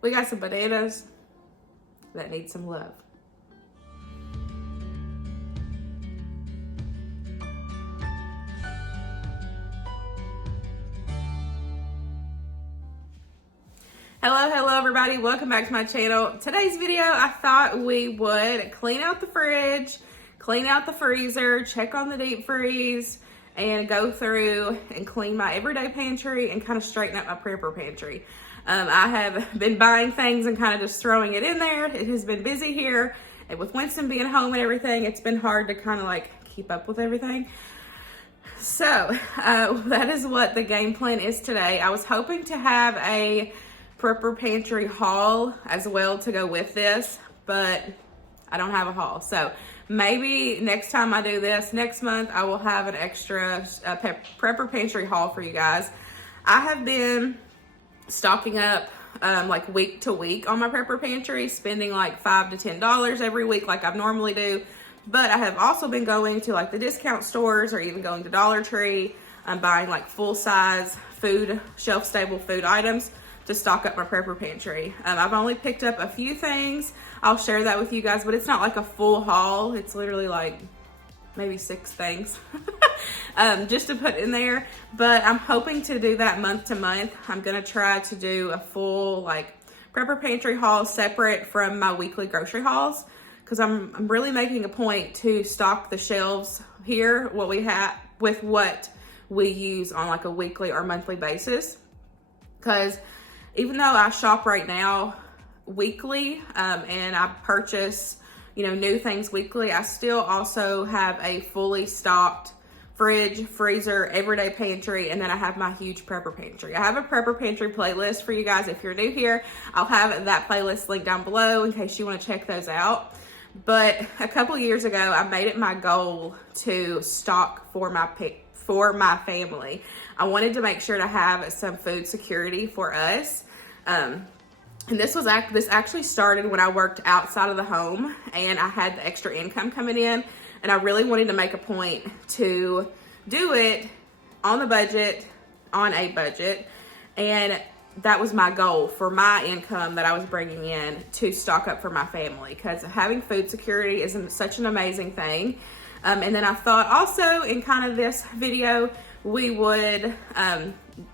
We got some bananas that need some love. Hello everybody, welcome back to my channel. Today's video, I thought we would clean out the fridge, clean out the freezer, check on the deep freeze, and go through and clean my everyday pantry and kind of straighten up my prepper pantry. I have been buying things and kind of just throwing it in there. It has been busy here, and with Winston being home and everything, it's been hard to kind of like keep up with everything. So that is what the game plan is today. I was hoping to have a prepper pantry haul as well to go with this, but I don't have a haul. So maybe next time I do this, next month, I will have an extra prepper pantry haul for you guys. I have been stocking up like week to week on my prepper pantry, spending like $5 to $10 every week like I normally do. But I have also been going to like the discount stores or even going to Dollar Tree. I'm buying like full-size food, shelf-stable food items to stock up my prepper pantry. I've only picked up a few things. I'll share that with you guys, but it's not like a full haul. It's literally like maybe 6 things just to put in there. But I'm hoping to do that month to month. I'm gonna try to do a full like prepper pantry haul separate from my weekly grocery hauls, because I'm really making a point to stock the shelves here, what we have with what we use on like a weekly or monthly basis. Because even though I shop right now weekly and I purchase, new things weekly, I still also have a fully stocked fridge, freezer, everyday pantry, and then I have my huge prepper pantry. I have a prepper pantry playlist for you guys. If you're new here, I'll have that playlist linked down below in case you want to check those out. But a couple years ago, I made it my goal to stock for my family. I wanted to make sure to have some food security for us. And this actually started when I worked outside of the home and I had the extra income coming in, and I really wanted to make a point to do it on a budget, and that was my goal for my income that I was bringing in to stock up for my family, because having food security is such an amazing thing. And then I thought also in kind of this video, we would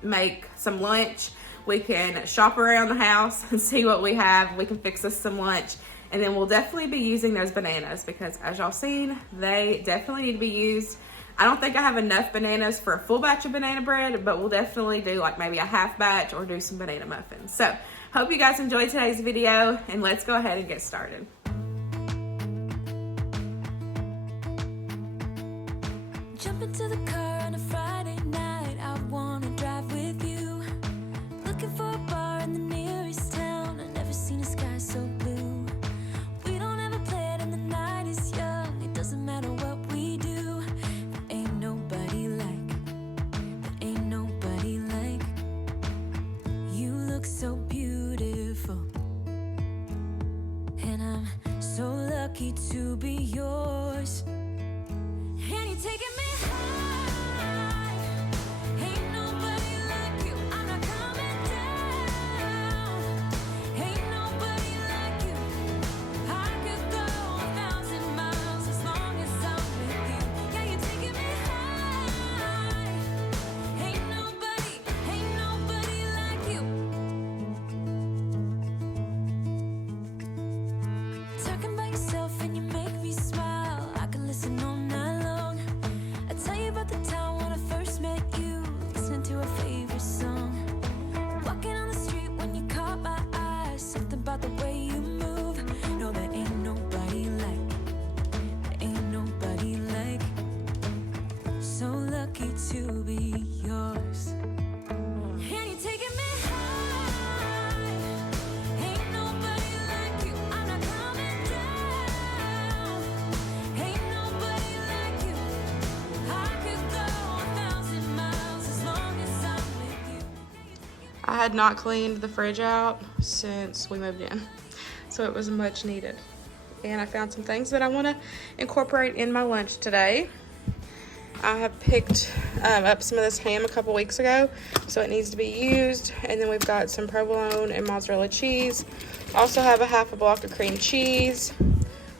make some lunch. We can shop around the house and see what we have. We can fix us some lunch. And then we'll definitely be using those bananas, because as y'all seen, they definitely need to be used. I don't think I have enough bananas for a full batch of banana bread, but we'll definitely do like maybe a half batch or do some banana muffins. So hope you guys enjoyed today's video, and let's go ahead and get started. Jump into the car on a Friday night. I wanna drive with you. Looking for a bar in the nearest town. I've never seen a sky so blue. We don't ever play it and the night is young. It doesn't matter what we do. There ain't nobody like you. Look so beautiful, and I'm so lucky to be yours. And you're taking me high. Ain't nobody like you. I'm not coming down. Ain't nobody like you. I could go 1,000 miles as long as I'm with you. Yeah, you're taking me high. Ain't nobody like you. Talking about yourself and you make me smile. I can listen all night long. I tell you about the time when I first met you, listening to a favorite song. Walking on the street when you caught my eye, something about the way you move. No, there ain't nobody like. So lucky to be yours. And you're taking me high. Ain't nobody like you. I'm not coming down. Ain't nobody like you. I could go 1,000 miles as long as I'm with you. I had not cleaned the fridge out since we moved in, so it was much needed. And I found some things that I want to incorporate in my lunch today. I have picked up some of this ham a couple weeks ago, so it needs to be used. And then we've got some provolone and mozzarella cheese. Also have a half a block of cream cheese.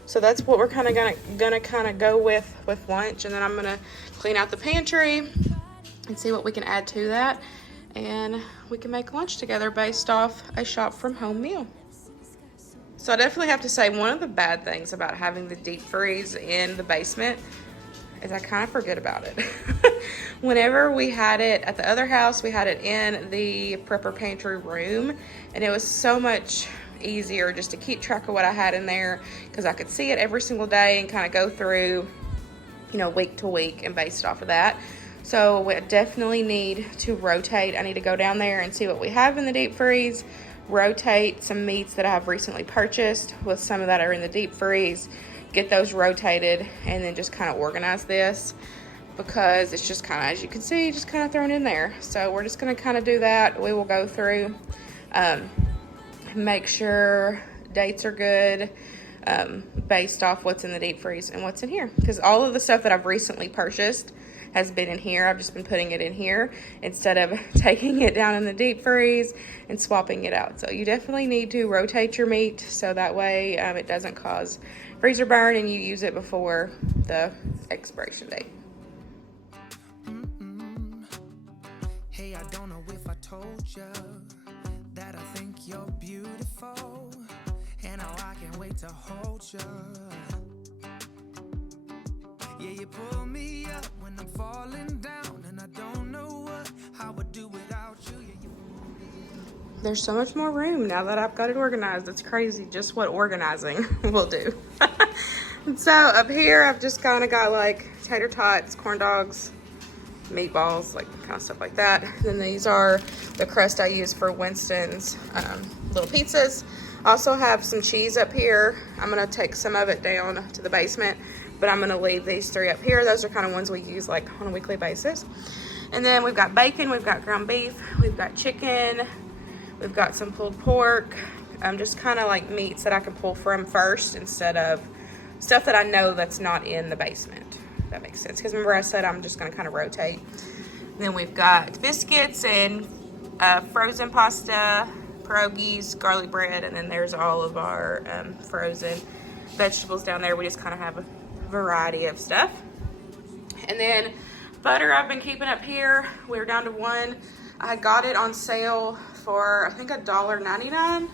So that's what we're kind of gonna go with lunch. And then I'm gonna clean out the pantry and see what we can add to that, and we can make lunch together based off a shop from home meal. So I definitely have to say, one of the bad things about having the deep freeze in the basement is I kind of forget about it. Whenever we had it at the other house, we had it in the prepper pantry room, and it was so much easier just to keep track of what I had in there, because I could see it every single day and kind of go through, you know, week to week and based off of that. So we definitely need to rotate. I need to go down there and see what we have in the deep freeze, rotate some meats that I have recently purchased with some of that are in the deep freeze, get those rotated, and then just kind of organize this, because it's just kind of, as you can see, just kind of thrown in there. So we're just going to kind of do that. We will go through, make sure dates are good, based off what's in the deep freeze and what's in here, because all of the stuff that I've recently purchased has been in here. I've just been putting it in here instead of taking it down in the deep freeze and swapping it out. So you definitely need to rotate your meat so that way it doesn't cause freezer burn and you use it before the expiration date. Hey, I don't know if I told you that I think you're beautiful, and how I can't wait to hold you. Yeah, you pull me up when I'm falling down, and I don't know what I would do without you. There's so much more room now that I've got it organized. It's crazy just what organizing will do. So up here, I've just kind of got like tater tots, corn dogs, meatballs, like kind of stuff like that. Then these are the crust I use for Winston's little pizzas. Also have some cheese up here. I'm gonna take some of it down to the basement, but I'm gonna leave these three up here. Those are kind of ones we use like on a weekly basis. And then we've got bacon, we've got ground beef, we've got chicken, we've got some pulled pork, just kind of like meats that I can pull from first instead of stuff that I know that's not in the basement. If that makes sense, because remember I said I'm just gonna kind of rotate. Then we've got biscuits and frozen pasta, pierogies, garlic bread, and then there's all of our frozen vegetables down there. We just kind of have a variety of stuff. And then butter I've been keeping up here. We're down to one. I got it on sale for I think $1.99.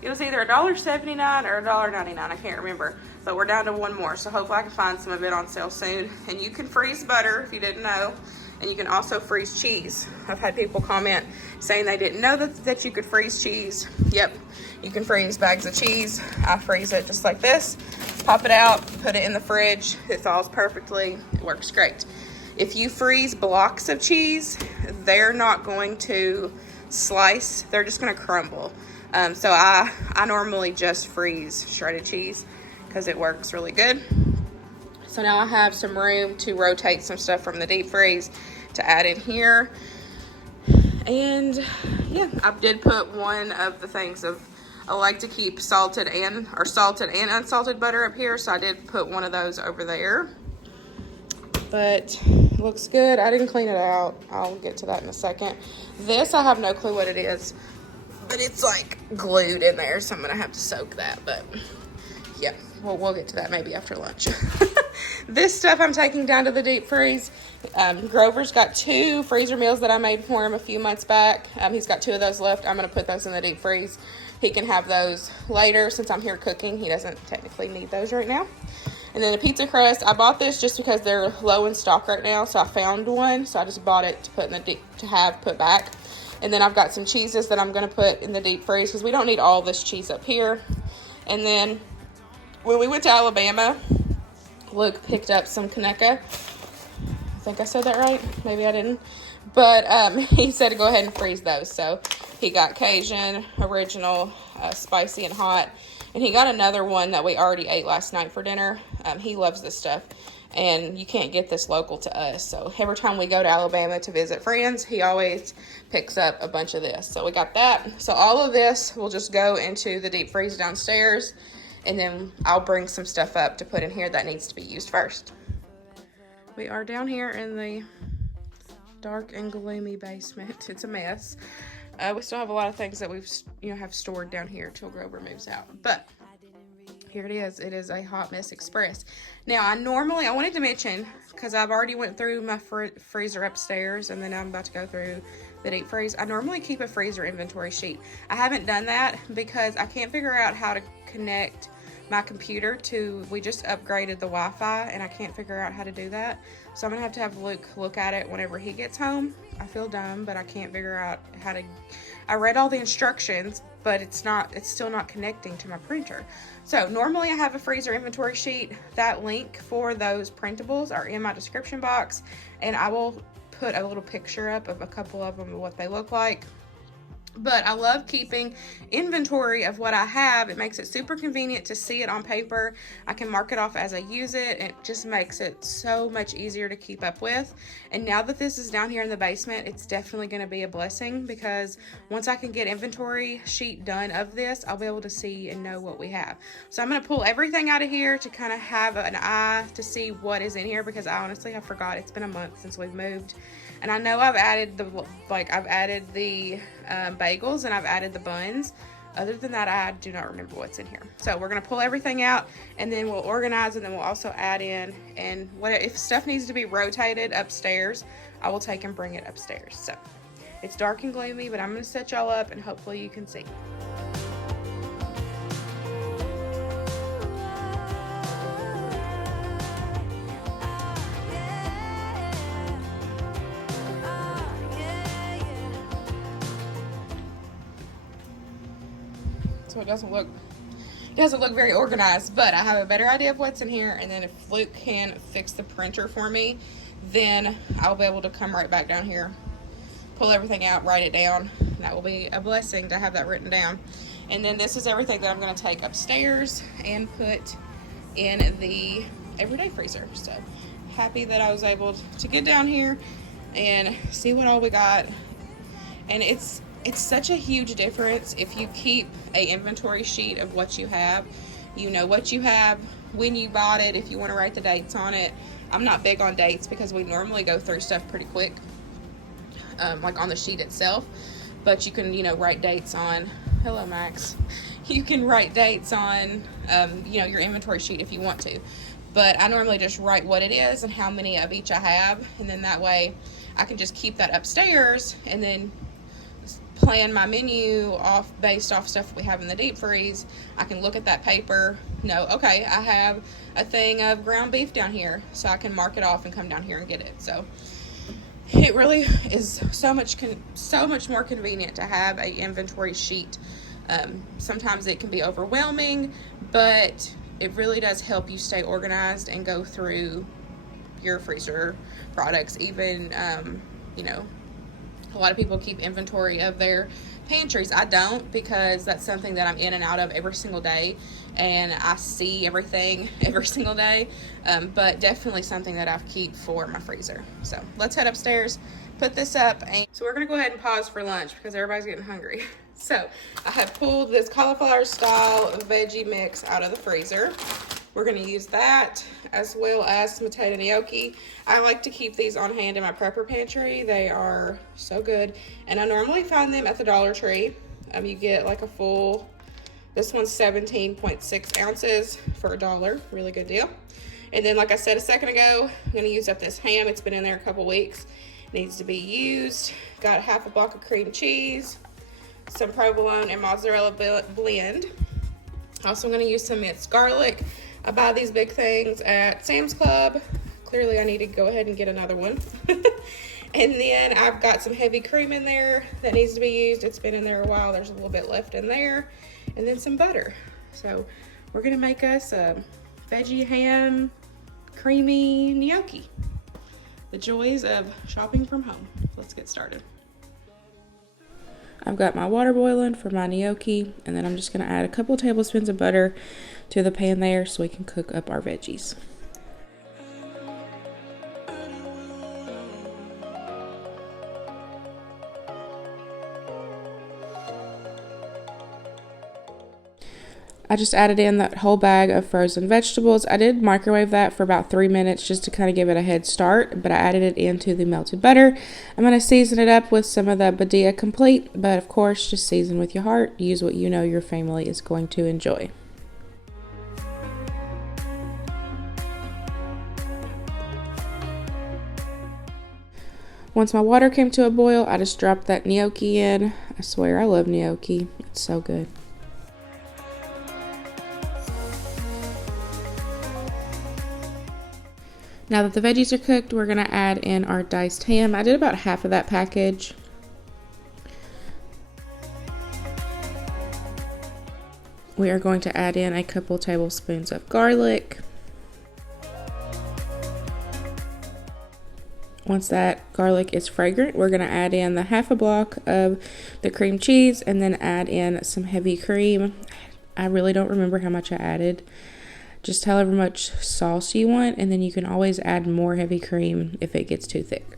It was either $1.79 or $1.99. I can't remember, but we're down to one more, so hopefully I can find some of it on sale soon. And you can freeze butter if you didn't know, and you can also freeze cheese. I've had people comment saying they didn't know that you could freeze cheese. Yep, you can freeze bags of cheese. I freeze it just like this, pop it out, put it in the fridge. It thaws perfectly. It works great. If you freeze blocks of cheese, they're not going to slice. They're just going to crumble. So I normally just freeze shredded cheese because it works really good. So now I have some room to rotate some stuff from the deep freeze to add in here. And yeah, I did put one of the things of, I like to keep salted and unsalted butter up here. So I did put one of those over there, but looks good. I didn't clean it out. I'll get to that in a second. This, I have no clue what it is, but it's like glued in there. So I'm gonna have to soak that, but yeah, we'll get to that maybe after lunch. This stuff I'm taking down to the deep freeze. Grover's got 2 freezer meals that I made for him a few months back. He's got 2 of those left. I'm going to put those in the deep freeze. He can have those later since I'm here cooking. He doesn't technically need those right now. And then the pizza crust, I bought this just because they're low in stock right now, so I found one. So I just bought it to put in the put back. And then I've got some cheeses that I'm going to put in the deep freeze because we don't need all this cheese up here. And then when we went to Alabama, Luke picked up some Kaneka. I think I said that right. Maybe I didn't. But he said to go ahead and freeze those. So he got Cajun, original, spicy and hot. And he got another one that we already ate last night for dinner. He loves this stuff. And you can't get this local to us. So every time we go to Alabama to visit friends, he always picks up a bunch of this. So we got that. So all of this will just go into the deep freeze downstairs. And then I'll bring some stuff up to put in here that needs to be used first. We are down here in the dark and gloomy basement. It's a mess. We still have a lot of things that we've, have stored down here till Grover moves out. But here it is. It is a hot mess express. Now, I wanted to mention, because I've already went through my freezer upstairs, and then I'm about to go through the deep freeze. I normally keep a freezer inventory sheet. I haven't done that because I can't figure out how to connect my computer to, we just upgraded the Wi-Fi, and I can't figure out how to do that. So I'm gonna have Luke look at it whenever he gets home. I feel dumb, but I can't figure out how to, I read all the instructions, but it's still not connecting to my printer. So normally I have a freezer inventory sheet. That link for those printables are in my description box, and I will put a little picture up of a couple of them and what they look like. But I love keeping inventory of what I have. It makes it super convenient to see it on paper. I can mark it off as I use it. It just makes it so much easier to keep up with. And now that this is down here in the basement, it's definitely going to be a blessing, because once I can get inventory sheet done of this, I'll be able to see and know what we have. So I'm going to pull everything out of here to kind of have an eye to see what is in here, because I honestly have forgot. It's been a month since we've moved. And I know I've added the bagels, and I've added the buns. Other than that, I do not remember what's in here. So we're gonna pull everything out, and then we'll organize, and then we'll also add in, and if stuff needs to be rotated upstairs, I will take and bring it upstairs. So it's dark and gloomy, but I'm gonna set y'all up, and hopefully you can see. So it doesn't look very organized, but I have a better idea of what's in here. And then if Luke can fix the printer for me, then I'll be able to come right back down here, pull everything out, write it down. That will be a blessing to have that written down. And then this is everything that I'm going to take upstairs and put in the everyday freezer. So happy that I was able to get down here and see what all we got. And it's such a huge difference if you keep a inventory sheet of what you have. You know what you have, when you bought it, if you want to write the dates on it. I'm not big on dates because we normally go through stuff pretty quick, like on the sheet itself. But you can, write dates on, hello Max. You can write dates on, your inventory sheet if you want to. But I normally just write what it is and how many of each I have. And then that way I can just keep that upstairs and then plan my menu based off stuff we have in the deep freeze. I can look at that paper, know, okay, I have a thing of ground beef down here, so I can mark it off and come down here and get it. So it really is so much more convenient to have a inventory sheet. Sometimes it can be overwhelming, but it really does help you stay organized and go through your freezer products. Even a lot of people keep inventory of their pantries. I don't, because that's something that I'm in and out of every single day, and I see everything every single day, but definitely something that I keep for my freezer. So let's head upstairs, put this up, and so we're gonna go ahead and pause for lunch because everybody's getting hungry. So I have pulled this cauliflower style veggie mix out of the freezer. We're going to use that, as well as some potato gnocchi. I like to keep these on hand in my prepper pantry. They are so good. And I normally find them at the Dollar Tree. You get like a full, this one's 17.6 ounces for $1. Really good deal. And then, like I said a second ago, I'm going to use up this ham. It's been in there a couple weeks. Needs to be used. Got half a block of cream cheese, some provolone and mozzarella blend. Also, I'm going to use some minced garlic. I buy these big things at Sam's Club. Clearly, I need to go ahead and get another one. And then I've got some heavy cream in there that needs to be used. It's been in there a while. There's a little bit left in there. And then some butter. So we're going to make us a veggie ham creamy gnocchi. The joys of shopping from home. Let's get started. I've got my water boiling for my gnocchi, and then I'm just going to add a couple tablespoons of butter to the pan there so we can cook up our veggies. I just added in that whole bag of frozen vegetables. I did microwave that for about 3 minutes just to kind of give it a head start, but I added it into the melted butter. I'm going to season it up with some of the Badia Complete, but of course, just season with your heart. Use what you know your family is going to enjoy. Once my water came to a boil, I just dropped that gnocchi in. I swear, I love gnocchi. It's so good. Now that the veggies are cooked, we're going to add in our diced ham. I did about half of that package. We are going to add in a couple tablespoons of garlic. Once that garlic is fragrant, we're going to add in the half a block of the cream cheese and then add in some heavy cream. I really don't remember how much I added. Just however much sauce you want, and then you can always add more heavy cream if it gets too thick.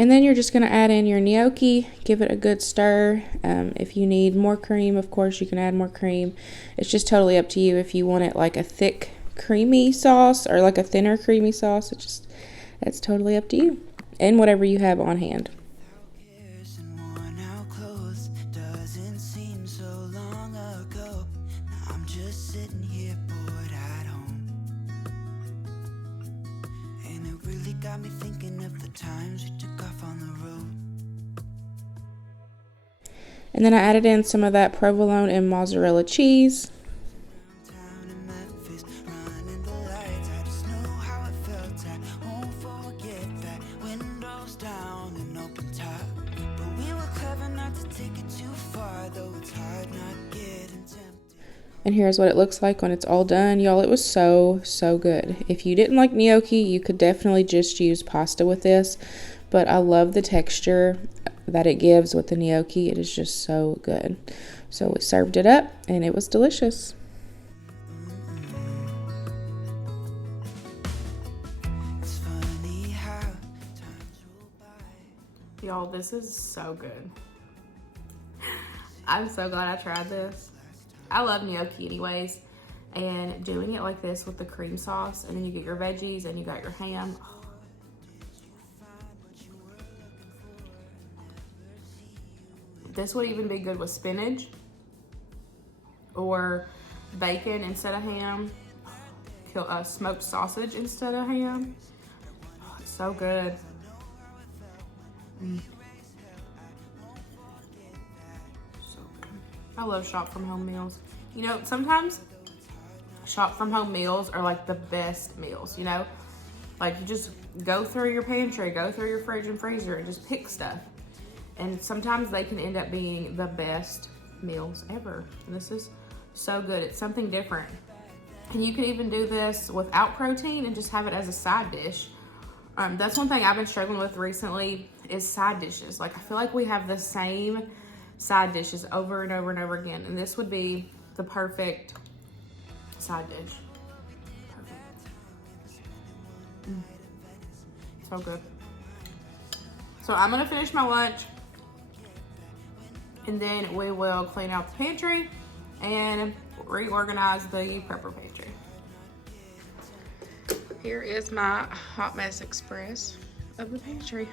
And then you're just going to add in your gnocchi, give it a good stir. If you need more cream, of course, you can add more cream. It's just totally up to you if you want it like a thick, creamy sauce or like a thinner, creamy sauce. It's totally up to you and whatever you have on hand. Got me thinking of the times we took off on the road. And then I added in some of that provolone and mozzarella cheese. And here's what it looks like when it's all done. Y'all, it was so good. If you didn't like gnocchi, you could definitely just use pasta with this. But I love the texture that it gives with the gnocchi. It is just so good. So we served it up, and it was delicious. Y'all, this is so good. I'm so glad I tried this. I love gnocchi anyways, and doing it like this with the cream sauce, and then you get your veggies and you got your ham. Oh. This would even be good with spinach or bacon instead of ham, smoked sausage instead of ham. Oh, it's so good. I love shop from home meals. You know, sometimes shop from home meals are like the best meals, you know? Like you just go through your pantry, go through your fridge and freezer and just pick stuff. And sometimes they can end up being the best meals ever. And this is so good. It's something different. And you can even do this without protein and just have it as a side dish. That's one thing I've been struggling with recently is side dishes. Like I feel like we have the same side dishes over and over and over again, and this would be the perfect side dish. Perfect. So good. So I'm gonna finish my lunch, and then we will clean out the pantry and reorganize the prepper pantry. Here is my hot mess express of the pantry.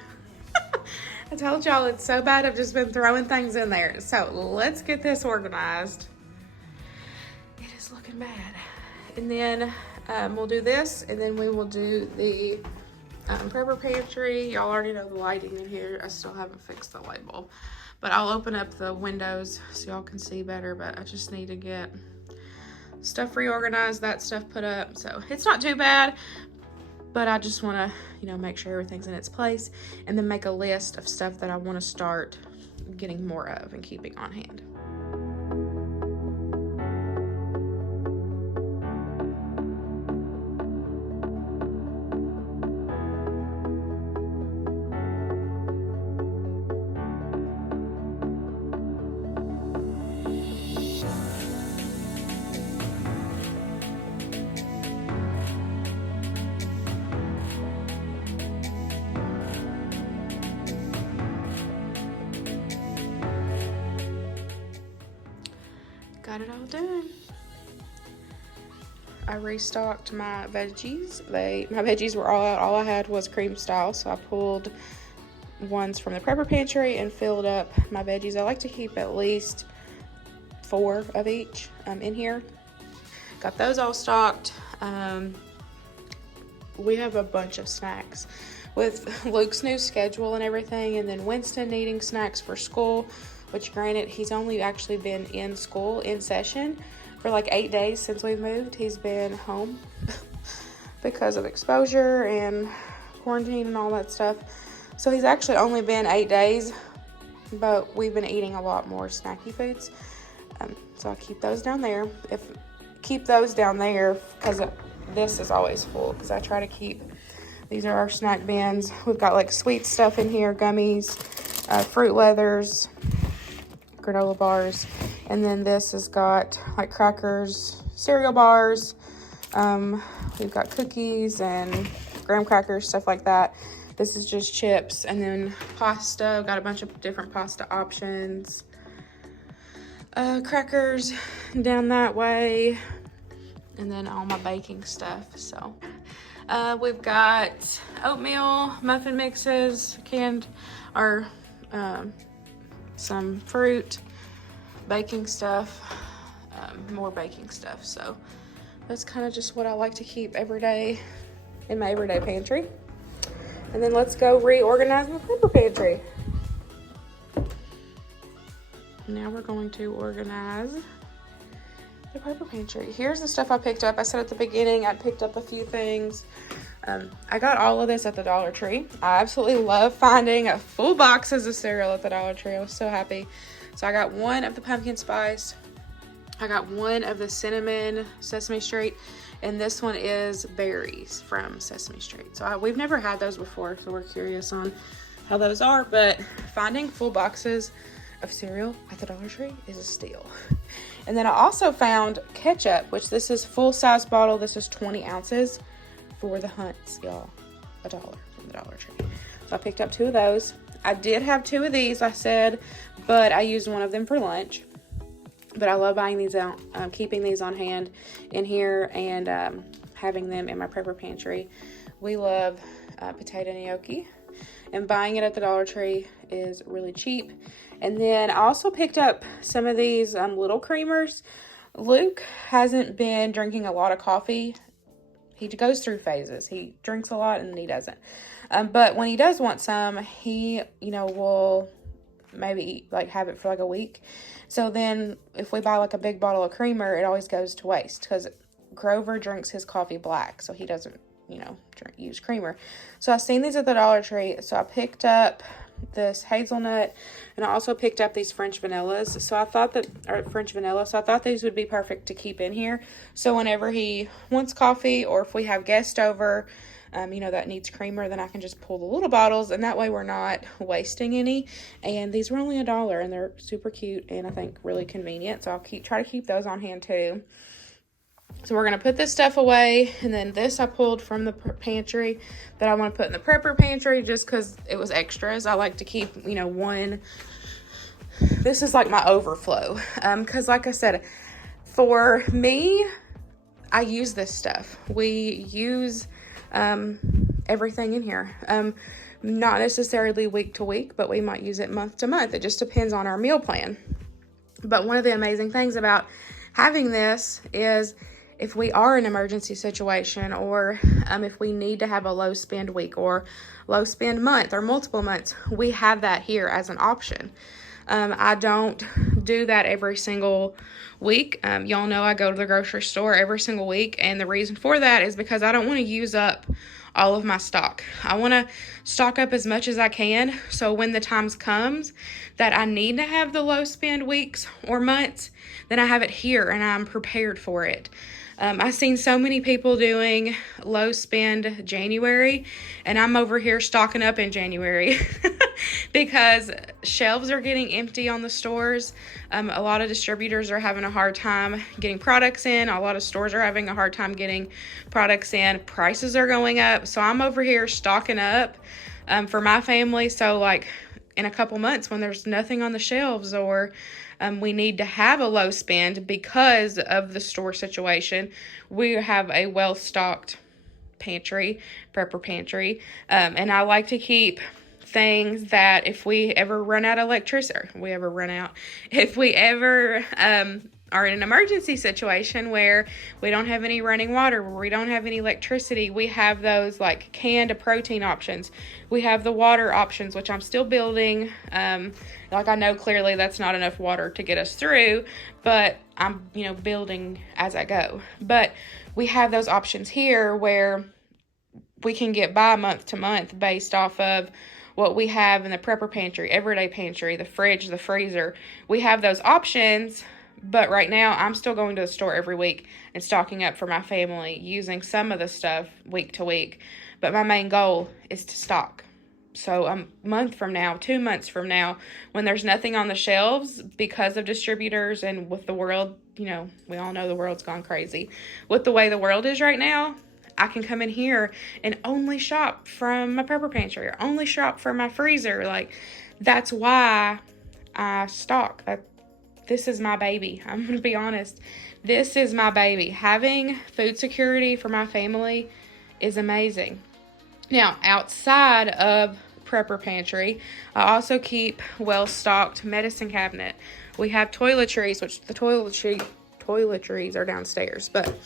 I told y'all it's so bad, I've just been throwing things in there. So let's get this organized. It is looking bad. And then we'll do this, and then we will do the prepper pantry. Y'all already know the lighting in here. I still haven't fixed the light bulb. But I'll open up the windows so y'all can see better, but I just need to get stuff reorganized, that stuff put up. So it's not too bad. But I just want to, you know, make sure everything's in its place and then make a list of stuff that I want to start getting more of and keeping on hand. got it all done. I restocked my veggies. My veggies were all out. All I had was cream style, so I pulled ones from the prepper pantry and filled up my veggies. I like to keep at least 4 of each in here. Got those all stocked. We have a bunch of snacks with Luke's new schedule and everything, and then Winston needing snacks for school, which granted, he's only actually been in school in session for like 8 days since we've moved. He's been home because of exposure and quarantine and all that stuff. So he's actually only been 8 days, but we've been eating a lot more snacky foods. So I keep those down there. Keep those down there because this is always full, because I try to keep, these are our snack bins. We've got like sweet stuff in here, gummies, fruit leathers, granola bars, and then this has got like crackers, cereal bars. We've got cookies and graham crackers, stuff like that. This is just chips, and then pasta. I've got a bunch of different pasta options. Crackers down that way, and then all my baking stuff. So we've got oatmeal, muffin mixes, canned, or some fruit, baking stuff, more baking stuff. So that's kind of just what I like to keep every day in my everyday pantry. And then let's go reorganize my prepper pantry. Now we're going to organize the prepper pantry. Here's the stuff I picked up. I said at the beginning I picked up a few things. I got all of this at the Dollar Tree. I absolutely love finding full boxes of cereal at the Dollar Tree. I was so happy. So I got one of the pumpkin spice. I got one of the cinnamon Sesame Street. And this one is berries from Sesame Street. So we've never had those before, so we're curious on how those are. But finding full boxes of cereal at the Dollar Tree is a steal. And then I also found ketchup, which this is full-size bottle. This is 20 ounces for the Hunts, y'all. $1 from the Dollar Tree. So I picked up 2 of those. I did have 2 of these, I said, but I used one of them for lunch. But I love buying these out, keeping these on hand in here, and having them in my prepper pantry. We love potato gnocchi, and buying it at the Dollar Tree is really cheap. And then I also picked up some of these little creamers. Luke hasn't been drinking a lot of coffee. He goes through phases. He drinks a lot and then he doesn't. But when he does want some, he, will maybe like have it for like a week. So then if we buy like a big bottle of creamer, it always goes to waste because Grover drinks his coffee black. So he doesn't, use creamer. So I seen these at the Dollar Tree. So I picked up this hazelnut, and I also picked up these French vanillas. So I thought French vanilla. So I thought these would be perfect to keep in here. So whenever he wants coffee, or if we have guests over, that needs creamer, then I can just pull the little bottles, and that way we're not wasting any. And these were only $1, and they're super cute, and I think really convenient. So I'll try to keep those on hand too. So we're going to put this stuff away, and then this I pulled from the pantry that I want to put in the prepper pantry just because it was extras. I like to keep, one. This is like my overflow because like I said, for me, I use this stuff. We use everything in here. Not necessarily week to week, but we might use it month to month. It just depends on our meal plan. But one of the amazing things about having this is if we are in an emergency situation, or if we need to have a low spend week or low spend month or multiple months, we have that here as an option. I don't do that every single week. Y'all know I go to the grocery store every single week, and the reason for that is because I don't want to use up all of my stock. I want to stock up as much as I can, so when the times comes that I need to have the low spend weeks or months, then I have it here and I'm prepared for it. I've seen so many people doing low spend January, and I'm over here stocking up in January because shelves are getting empty on the stores. A lot of distributors are having a hard time getting products in. A lot of stores are having a hard time getting products in. Prices are going up. So I'm over here stocking up for my family. So like in a couple months when there's nothing on the shelves, or We need to have a low spend because of the store situation. We have a well-stocked pantry, prepper pantry, and I like to keep things that if we ever run out of electricity, if we ever are in an emergency situation where we don't have any running water, where we don't have any electricity, we have those like canned protein options. We have the water options, which I'm still building. Like I know clearly that's not enough water to get us through, but I'm, building as I go. But we have those options here where we can get by month to month based off of what we have in the prepper pantry, everyday pantry, the fridge, the freezer. We have those options. But right now, I'm still going to the store every week and stocking up for my family, using some of the stuff week to week. But my main goal is to stock. So a month from now, 2 months from now, when there's nothing on the shelves because of distributors and with the world, we all know the world's gone crazy. With the way the world is right now, I can come in here and only shop from my prepper pantry or only shop from my freezer. Like, that's why I stock. This is my baby. I'm going to be honest. This is my baby. Having food security for my family is amazing. Now, outside of prepper pantry, I also keep well-stocked medicine cabinet. We have toiletries, which the toiletries are downstairs. But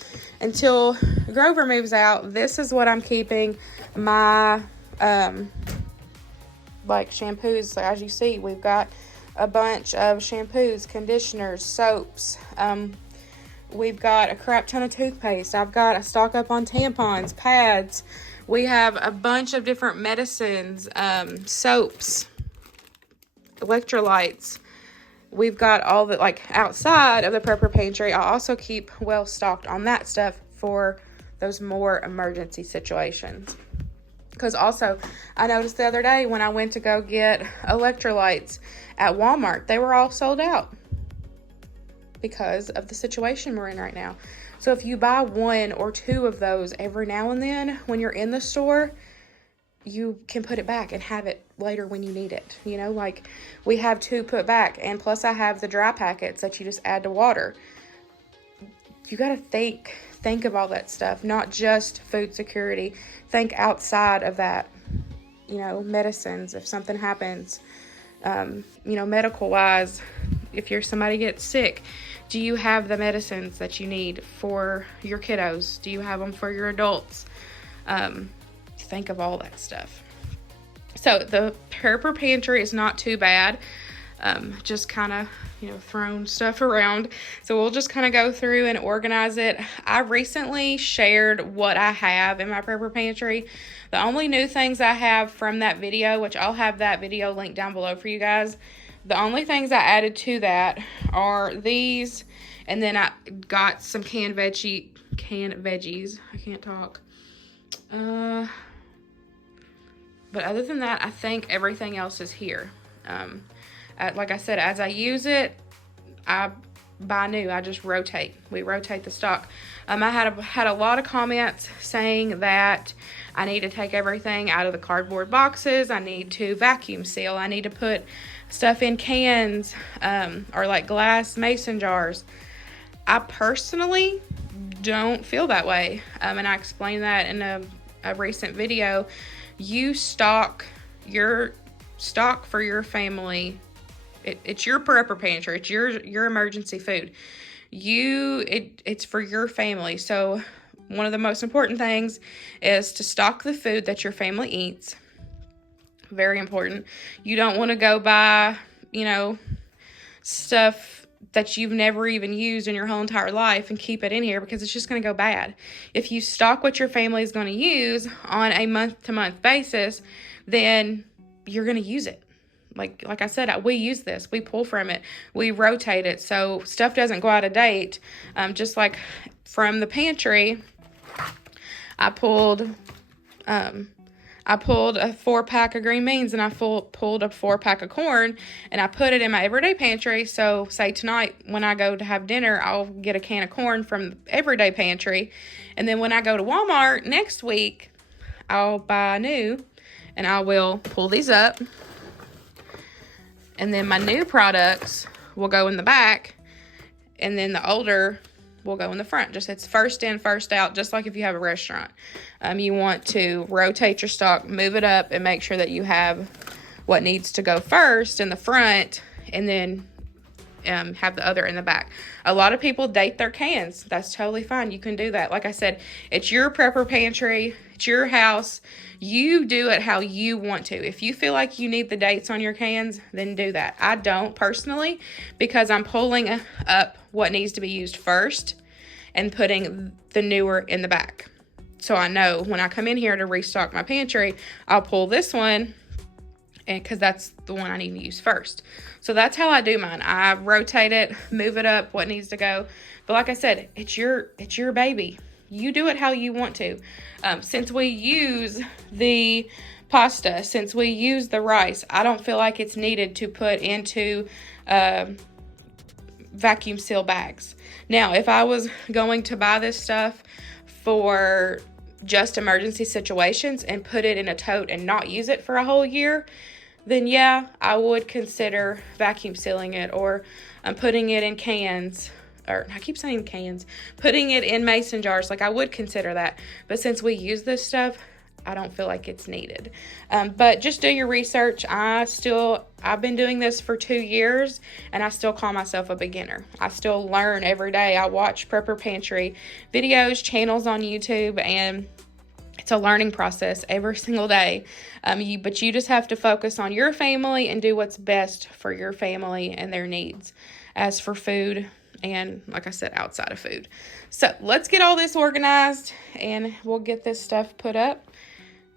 until Grover moves out, this is what I'm keeping. My, shampoos. As you see, we've got a bunch of shampoos, conditioners, soaps. We've got a crap ton of toothpaste. I've got a stock up on tampons, pads. We have a bunch of different medicines, soaps, electrolytes. We've got all the, outside of the prepper pantry, I also keep well stocked on that stuff for those more emergency situations. Because also, I noticed the other day when I went to go get electrolytes at Walmart, they were all sold out because of the situation we're in right now. So if you buy 1 or 2 of those every now and then when you're in the store, you can put it back and have it later when you need it. We have 2 put back, and plus I have the dry packets that you just add to water. You got to think of all that stuff, not just food security. Think outside of that, medicines, if something happens, medical wise, if somebody gets sick, do you have the medicines that you need for your kiddos? Do you have them for your adults? Think of all that stuff. So the prepper pantry is not too bad. Just kind of, thrown stuff around. So we'll just kind of go through and organize it. I recently shared what I have in my prepper pantry. The only new things I have from that video, which I'll have that video linked down below for you guys. The only things I added to that are these, and then I got some canned veggies. I can't talk. But other than that, I think everything else is here. Like I said, as I use it, I buy new. I just rotate. We rotate the stock. I had a lot of comments saying that I need to take everything out of the cardboard boxes. I need to vacuum seal. I need to put stuff in cans or like glass mason jars. I personally don't feel that way. And I explained that in a recent video. You stock your stock for your family. It's your prepper pantry. It's your emergency food. It's for your family. So one of the most important things is to stock the food that your family eats. Very important. You don't want to go buy, stuff that you've never even used in your whole entire life and keep it in here because it's just going to go bad. If you stock what your family is going to use on a month-to-month basis, then you're going to use it. Like I said, we use this. We pull from it. We rotate it so stuff doesn't go out of date. Just like from the pantry, I pulled a 4-pack of green beans and I pulled a 4-pack of corn and I put it in my everyday pantry. So say tonight when I go to have dinner, I'll get a can of corn from the everyday pantry. And then when I go to Walmart next week, I'll buy new and I will pull these up. And then my new products will go in the back, and then the older will go in the front. Just it's first in, first out, just like if you have a restaurant. You want to rotate your stock, move it up, and make sure that you have what needs to go first in the front, and then have the other in the back. A lot of people date their cans. That's totally fine. You can do that. Like I said, it's your prepper pantry. It's your house. You do it how you want to. If you feel like you need the dates on your cans, then do that. I don't personally, because I'm pulling up what needs to be used first and putting the newer in the back. So I know when I come in here to restock my pantry, I'll pull this one, and because that's the one I need to use first. So that's how I do mine. I rotate it, move it up, what needs to go. But like I said, it's your baby. You do it how you want to. Since we use the pasta, since we use the rice, I don't feel like it's needed to put into vacuum seal bags. Now, if I was going to buy this stuff for just emergency situations and put it in a tote and not use it for a whole year, then yeah, I would consider vacuum sealing it, or putting it in cans, or I keep saying cans, putting it in mason jars. Like, I would consider that. But since we use this stuff, I don't feel like it's needed. But just do your research. I've been doing this for 2 years, and I still call myself a beginner. I still learn every day. I watch Prepper Pantry videos, channels on YouTube, and it's a learning process every single day. But you just have to focus on your family and do what's best for your family and their needs. As for food, and like I said, outside of food. So let's get all this organized, and we'll get this stuff put up.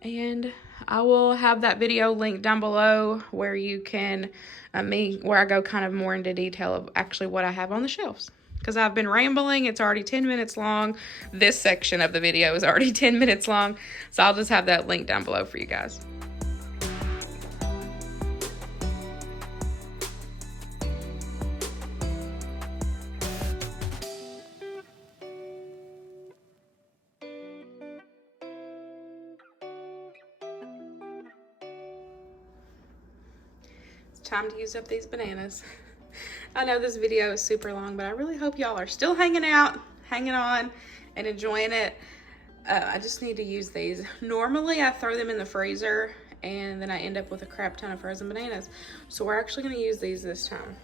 And I will have that video linked down below where you can, where I go kind of more into detail of actually what I have on the shelves. Because I've been rambling. It's already 10 minutes long. This section of the video is already 10 minutes long. So I'll just have that link down below for you guys. It's time to use up these bananas. I know this video is super long, but I really hope y'all are still hanging out, hanging on, and enjoying it. I just need to use these. Normally, I throw them in the freezer, and then I end up with a crap ton of frozen bananas. So we're actually going to use these this time.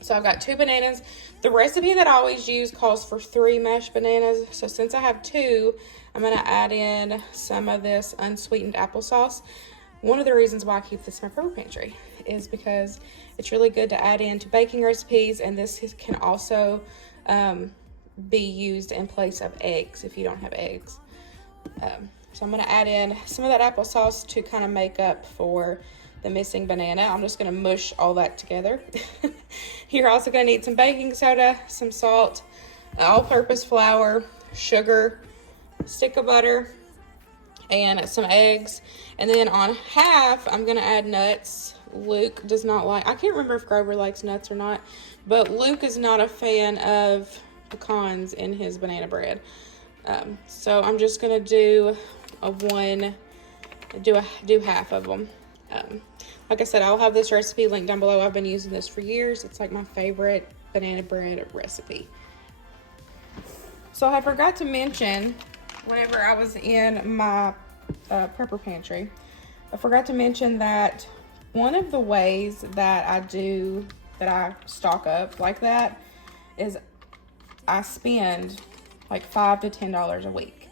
So I've got 2 bananas. The recipe that I always use calls for 3 mashed bananas. So since I have 2, I'm going to add in some of this unsweetened applesauce. One of the reasons why I keep this in my prepper pantry is because it's really good to add into baking recipes, and this can also be used in place of eggs if you don't have eggs. So I'm going to add in some of that applesauce to kind of make up for the missing banana. I'm just going to mush all that together. You're also going to need some baking soda, some salt, all-purpose flour, sugar, a stick of butter, and some eggs. And then on half, I'm going to add nuts. Luke does not like, I can't remember if Grover likes nuts or not, but Luke is not a fan of pecans in his banana bread. So I'm just going to do half of them. Like I said, I'll have this recipe linked down below. I've been using this for years. It's like my favorite banana bread recipe. So I forgot to mention, whenever I was in my prepper pantry, I forgot to mention that one of the ways that I stock up like that is I spend like $5 to $10 a week.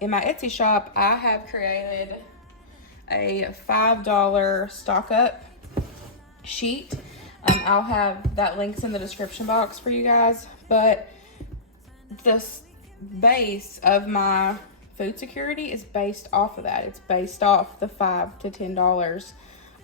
In my Etsy shop, I have created a $5 stock up sheet. I'll have that links in the description box for you guys, but this base of my food security is based off of that. It's based off the $5 to $10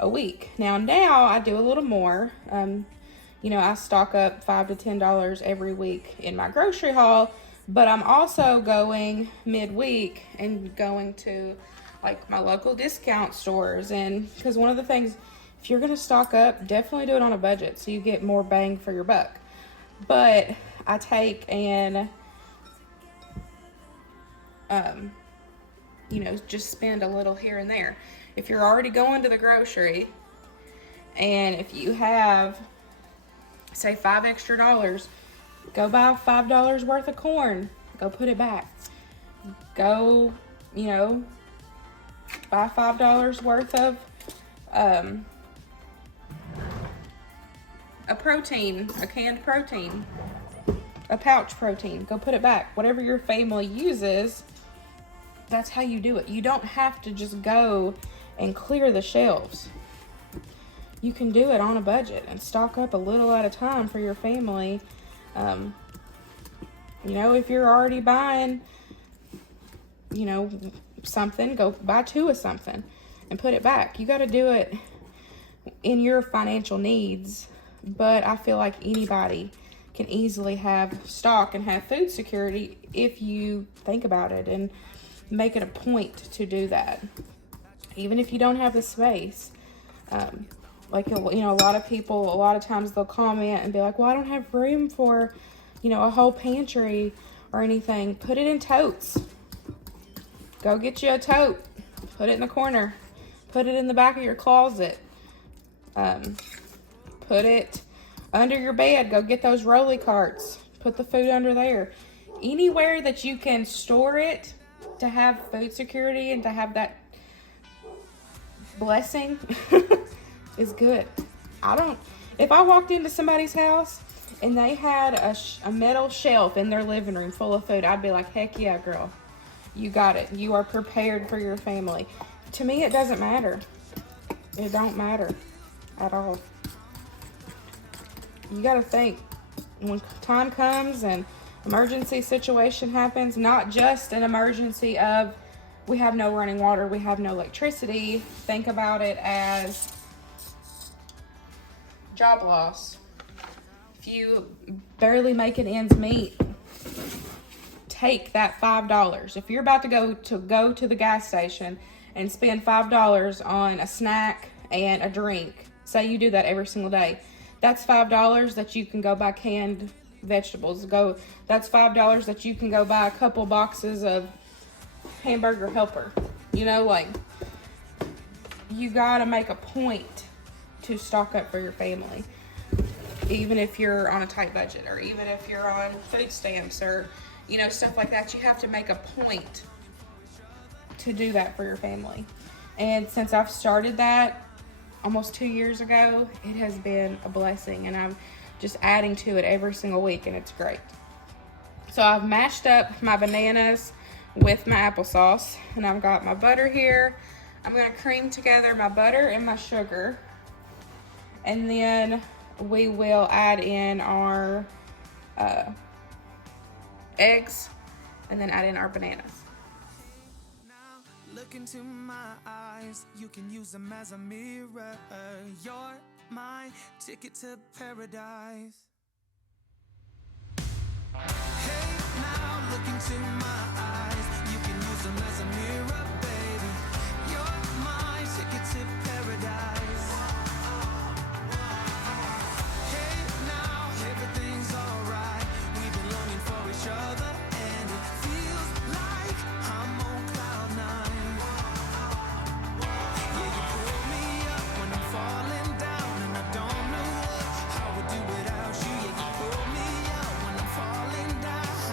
a week. Now I do a little more. I stock up $5 to $10 every week in my grocery haul, but I'm also going midweek and going to like my local discount stores. And because one of the things, if you're going to stock up, definitely do it on a budget so you get more bang for your buck. But I take and just spend a little here and there. If you're already going to the grocery, and if you have say $5 extra. Go buy $5 worth of corn. Go put it back. Go, you know, buy $5 worth of a protein, a canned protein, a pouch protein. Go put it back. Whatever your family uses, that's how you do it. You don't have to just go and clear the shelves. You can do it on a budget and stock up a little at a time for your family. You know, if you're already buying, you know, something, go buy 2 of something and put it back. You got to do it in your financial needs, but I feel like anybody can easily have stock and have food security if you think about it and make it a point to do that. Even if you don't have the space. Like, you know, a lot of people, a lot of times they'll comment and be like, well, I don't have room for, you know, a whole pantry or anything. Put it in totes. Go get you a tote. Put it in the corner. Put it in the back of your closet. Put it under your bed. Go get those rolly carts. Put the food under there. Anywhere that you can store it to have food security and to have that blessing is good. If I walked into somebody's house and they had a metal shelf in their living room full of food, I'd be like, heck yeah, girl. You got it. You are prepared for your family. To me, it doesn't matter. It don't matter at all. You got to think, when time comes and emergency situation happens, not just an emergency of we have no running water, we have no electricity. Think about it as job loss. If you barely making ends meet, take that $5. If you're about to go to the gas station and spend $5 on a snack and a drink, say you do that every single day, that's $5 that you can go buy canned vegetables. That's $5 that you can go buy a couple boxes of hamburger helper. You know, like, you gotta make a point to stock up for your family, even if you're on a tight budget, or even if you're on food stamps, or, you know, stuff like that. You have to make a point to do that for your family. And since I've started that almost 2 years ago, it has been a blessing, and I'm just adding to it every single week, and it's great. So I've mashed up my bananas with my applesauce, and I've got my butter here. I'm gonna cream together my butter and my sugar, and then we will add in our eggs, and then add in our bananas. Look into my eyes, you can use them as a mirror. You're my ticket to paradise. Hey, now look into my eyes, you can use them as a mirror, baby. You're my ticket to paradise. Hey, now everything's alright. We've been longing for each other, and it feels like I'm on cloud 9. Falling down, and I don't know how I would do without you. Yeah, you pull me up when I'm falling down.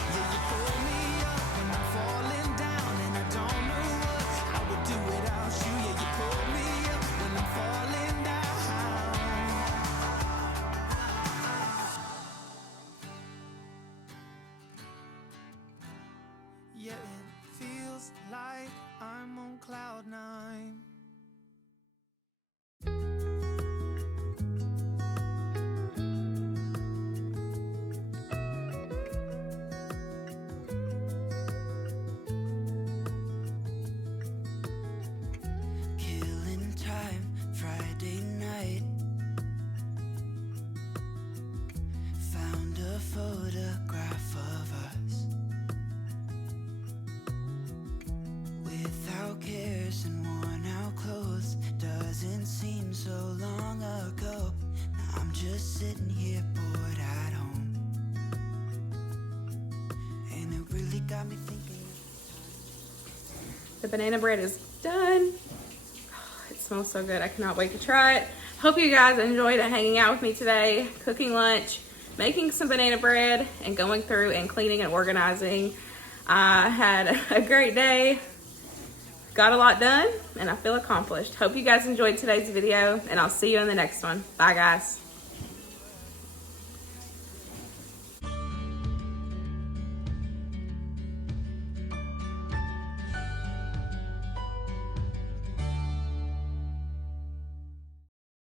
Yeah, you pull me up when I'm falling down, and I don't know how I would do without you. Yeah, you pull me up when I'm falling down. Yeah, it feels like I'm on cloud 9. Killing time, Friday night. Found a photograph of us. Without cares and worn out clothes, doesn't seem so long ago. Now I'm just sitting here bored at home, and it really got me thinking. The banana bread is done. It smells so good. I cannot wait to try it. Hope you guys enjoyed hanging out with me today, cooking lunch, making some banana bread, and going through and cleaning and organizing. I had a great day, got a lot done, and I feel accomplished. Hope you guys enjoyed today's video, and I'll see you in the next one. Bye, guys.